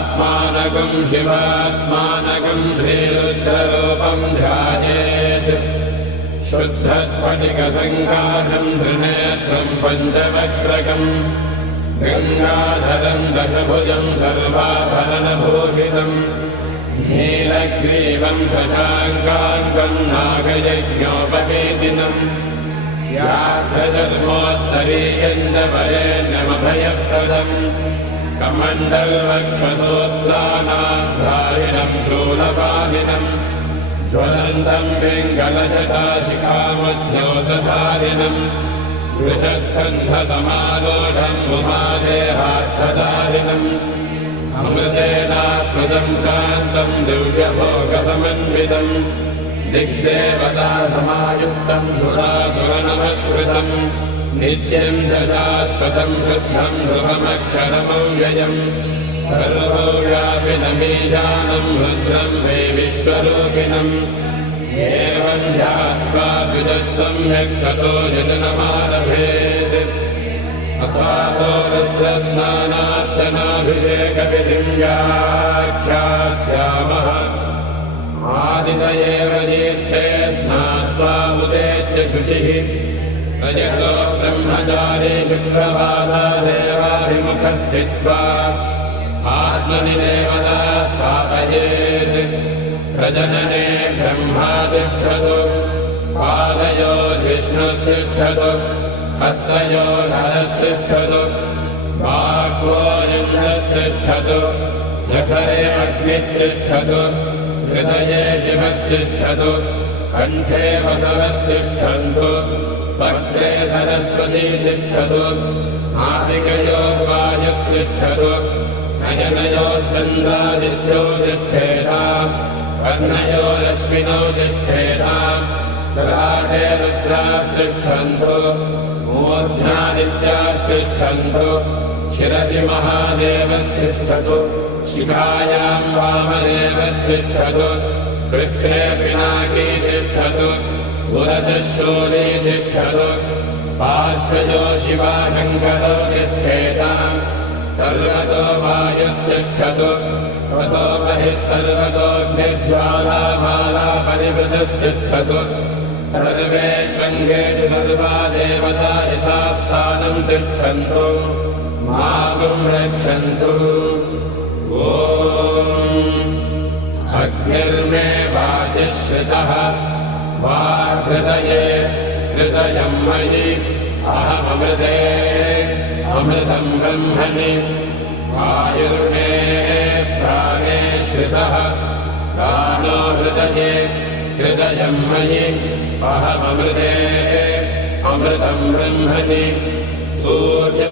आत्मानकम् शिवात्मानकम् श्रीरुद्ररूपम् ध्यायेत् शुद्धस्फटिकसङ्काशम् त्रिनेत्रम् पञ्चवक्त्रकम् गङ्गाधरम् दशभुजम् सर्वाभरणभूषितम् नीलग्रीवम् शशाङ्काङ्कम् नागयज्ञोपवेदिनम् व्याघ्रधर्मोत्तरीयम् च वरेण्यमभयप्रदम् कमण्डलवक्षसोत्तानाधारिणम् शूलपाणिनम् ज्वलन्तम् पिङ्गलजटाशिखामद्योतधारिणम् वृषस्कन्धसमारोढम् उमादेहार्थधारिणम् अमृतेनात्मदम् शान्तम् दिव्यभोगसमन्वितम् दिग्देवतासमायुक्तम् सुरासुरनमस्कृतम् नित्यम् च शाश्वतम् शुद्धम् ध्रुवमक्षरमव्ययम् सर्वव्यापिनमीशानम् रुद्रम् वै विश्वरूपिणम् एवम् ध्यात्वा द्विजः सम्यक् ततो यजनमारभेत् अथातो रुद्रस्नानार्चनाभिषेकविधिम् व्याख्यास्यामः आदितयेव तीर्थे स्नात्वा उदेत्य शुचिः रजतो ब्रह्मचारी शुक्रवासा देवाभिमुखः स्थित्वा आत्मनि देवता स्थापयेत् प्रजनने ब्रह्मा तिष्ठतु पादयोर्विष्णुस्तिष्ठतु हस्तयोर्हरस्तिष्ठतु बाह्वोरिन्द्रस्तिष्ठतु जठरे अग्निस्तिष्ठतु हृदये शिवस्तिष्ठतु कण्ठे वसवस्तिष्ठन्तु वक्त्रे सरस्वती तिष्ठतु नासिकयो वायुस्तिष्ठतु नयनयोश्चन्द्रादित्यो तिष्ठेताम् कर्णयोरश्विनौ तिष्ठेताम् ललाटे रुद्रास्तिष्ठन्तु मूर्ध्नादित्यास्तिष्ठन्तु शिरसि महादेवस्तिष्ठतु शिखायाम् वामदेवस्तिष्ठतु पृष्ठे पिनाकी तिष्ठतु पुरतः शूली तिष्ठतु पार्श्वजो शिवाशङ्करो तिष्ठेताम् सर्वतो वायुस्तिष्ठतु ततो बहिः सर्वतोऽग्निज्वालामाला परिवृतस्तिष्ठतु सर्वे शृङ्गेषु सर्वा देवता यथास्थानम् तिष्ठन्तु मागुम् रक्षन्तु ॐ अग्निर्मे वाचिः श्रितः वाहृदये हृदयम् मयि अहममृते अमृतम् ब्रह्मणि वायुर्मे प्राणे श्रितः प्राणो हृदये हृदयम् मयि अहममृते अमृतम् ब्रह्मणि सूर्य